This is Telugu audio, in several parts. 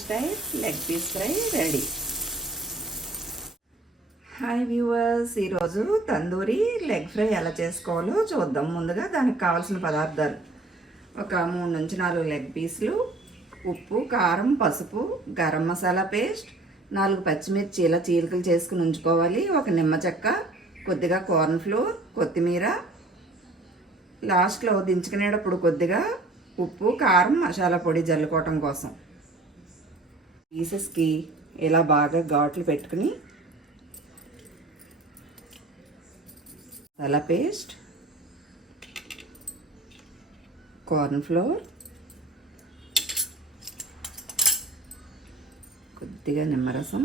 Style leg piece fry ready. Hi viewers, ఈరోజు తందూరి లెగ్ ఫ్రై ఎలా చేసుకోవాలో చూద్దాం. ముందుగా దానికి కావాల్సిన పదార్థాలు: ఒక 3 నుంచి 4 లెగ్ పీసులు, ఉప్పు, కారం, పసుపు, గరం మసాలా పేస్ట్, 4 పచ్చిమిర్చి ఇలా చీలికలు చేసుకుని ఉంచుకోవాలి, ఒక నిమ్మ చెక్క, కొద్దిగా కార్న్ ఫ్లోర్, కొత్తిమీర, లాస్ట్లో దించుకునేటప్పుడు కొద్దిగా ఉప్పు, కారం, మసాలా పొడి జల్లుకోవటం కోసం. పీసెస్కి ఇలా బాగా ఘాట్లు పెట్టుకుని మసాలా పేస్ట్, కార్న్ ఫ్లోర్, కొద్దిగా నిమ్మరసం,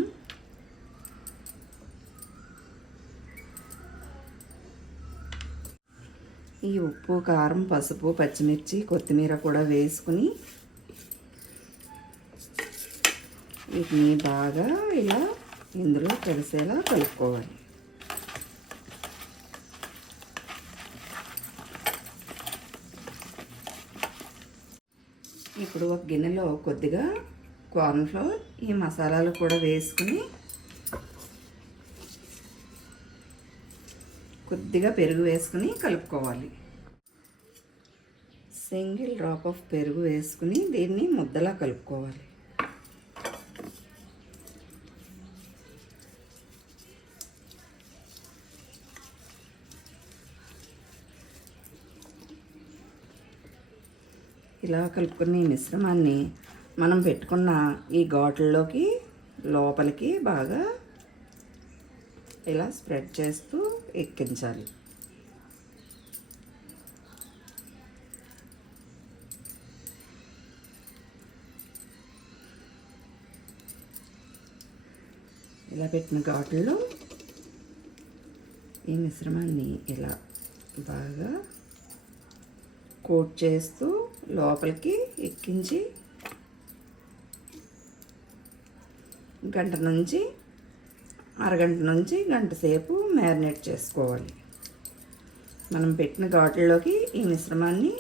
ఈ ఉప్పు, కారం, పసుపు, పచ్చిమిర్చి, కొత్తిమీర కూడా వేసుకుని వీటిని బాగా ఇలా ఇందులో కలిసేలా కలుపుకోవాలి. ఇప్పుడు ఒక గిన్నెలో కొద్దిగా కార్న్ ఫ్లోర్, ఈ మసాలాలు కూడా వేసుకుని కొద్దిగా పెరుగు వేసుకుని కలుపుకోవాలి. సింగిల్ డ్రాప్ ఆఫ్ పెరుగు వేసుకుని దీన్ని ముద్దలా కలుపుకోవాలి. ఇలా కలుపుకున్న ఈ మిశ్రమాన్ని మనం పెట్టుకున్న ఈ ఘాట్లలోకి లోపలికి బాగా ఇలా స్ప్రెడ్ చేస్తూ ఎక్కించాలి. ఇలా పెట్టిన ఘాట్లలో ఈ మిశ్రమాన్ని ఇలా బాగా కోట్ చేస్తూ లోపలికి ఎక్కించి అరగంట నుంచి గంట సేపు మ్యారినేట్ చేసుకోవాలి. మనం పెట్టిన ఘాట్లలోకి ఈ మిశ్రమాన్ని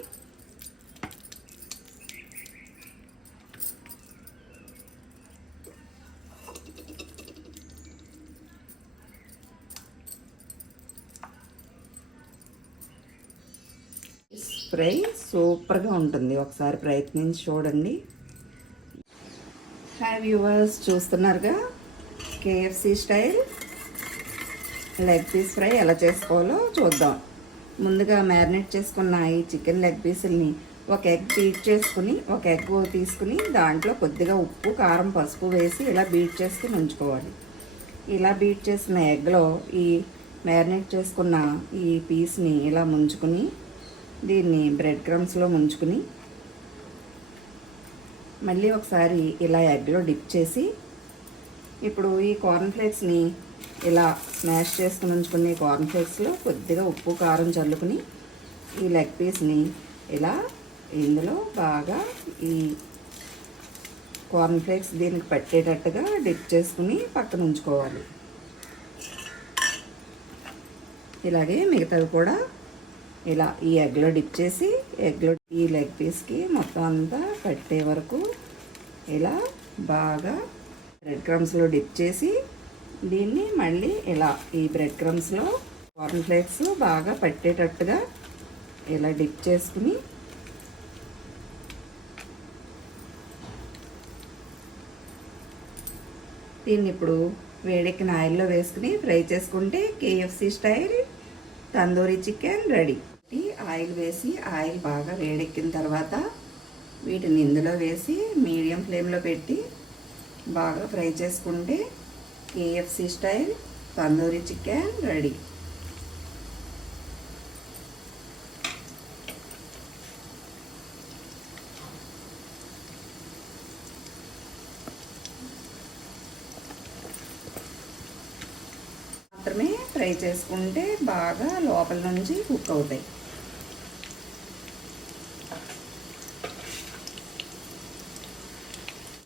ఫ్రై సూపర్గా ఉంటుంది, ఒకసారి ప్రయత్నించి చూడండి. హాయ్ వ్యూవర్స్, చూస్తున్నారుగా KFC style leg piece fry ఎలా చేసుకోవాలో చూద్దాం. ముందుగా మ్యారినేట్ చేసుకున్న ఈ చికెన్ లెగ్ పీసుల్ని ఒక ఎగ్ బీట్ చేసుకుని, ఒక ఎగ్ తీసుకుని దాంట్లో కొద్దిగా ఉప్పు, కారం, పసుపు వేసి ఇలా బీట్ చేసుకుని ఉంచుకోవాలి. ఇలా బీట్ చేసిన ఎగ్లో ఈ మ్యారినేట్ చేసుకున్న ఈ పీస్ని ఇలా ముంచుకుని దీన్ని బ్రెడ్ క్రమ్స్లో ముంచుకుని మళ్ళీ ఒకసారి ఇలా ఎగ్లో డిప్ చేసి, ఇప్పుడు ఈ కార్న్ ఫ్లేక్స్ని ఇలా స్మాష్ చేసుకుని ఉంచుకునే కార్న్ ఫ్లేక్స్లో కొద్దిగా ఉప్పు, కారం చల్లుకుని ఈ లెగ్ పీస్ని ఇలా ఇందులో బాగా ఈ కార్న్ ఫ్లేక్స్ దీనికి పట్టేటట్టుగా డిప్ చేసుకుని పక్కన ఉంచుకోవాలి. ఇలాగే మిగతావి కూడా ఇలా ఈ ఎగ్లో డిప్ చేసి ఎగ్లో ఈ లెగ్ పీస్కి మొత్తం అంతా పట్టే వరకు ఇలా బాగా బ్రెడ్ క్రమ్స్లో డిప్ చేసి దీన్ని మళ్ళీ ఇలా ఈ బ్రెడ్ క్రమ్స్లో కార్న్ ఫ్లేక్స్ బాగా పట్టేటట్టుగా ఇలా డిప్ చేసుకుని దీన్ని ఇప్పుడు వేడెక్కిన ఆయిల్లో వేసుకుని ఫ్రై చేసుకుంటే KFC style tandoori chicken ready. Oil వేసి ఆయిల్ బాగా వేడెక్కిన తర్వాత వీటిని ఇందులో వేసి మీడియం ఫ్లేమ్లో పెట్టి బాగా ఫ్రై చేసుకుంటే KFC style tandoori chicken ready. మాత్రమే ఫ్రై చేసుకుంటే బాగా లోపల నుంచి కుక్ అవుతాయి.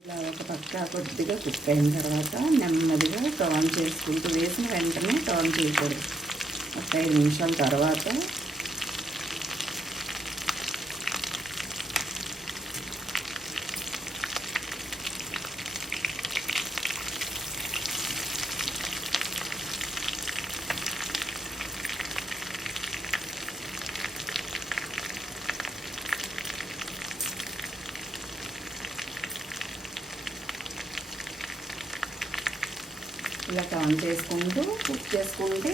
ఇలా ఒక పక్క కొద్దిగా కుక్ అయిన తర్వాత నెమ్మదిగా టర్న్ చేసుకుంటూ, వేసిన వెంటనే టర్న్ చేయకూడదు. ఒక 5 నిమిషాల తర్వాత ఇలా టర్న్ చేసుకుంటూ కుక్ చేసుకుంటే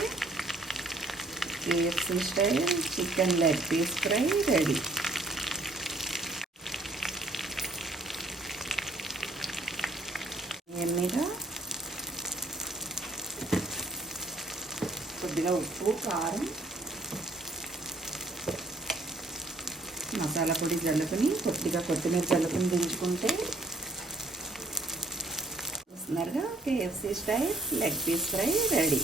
KFC style chicken leg piece fry ready. దీని మీద కొద్దిగా ఉప్పు, కారం, మసాలా పొడి జల్లుకుని కొద్దిగా కొత్తిమీర జల్లుకుని దించుకుంటే చూస్తున్నారుగా KFC style leg piece fry ready.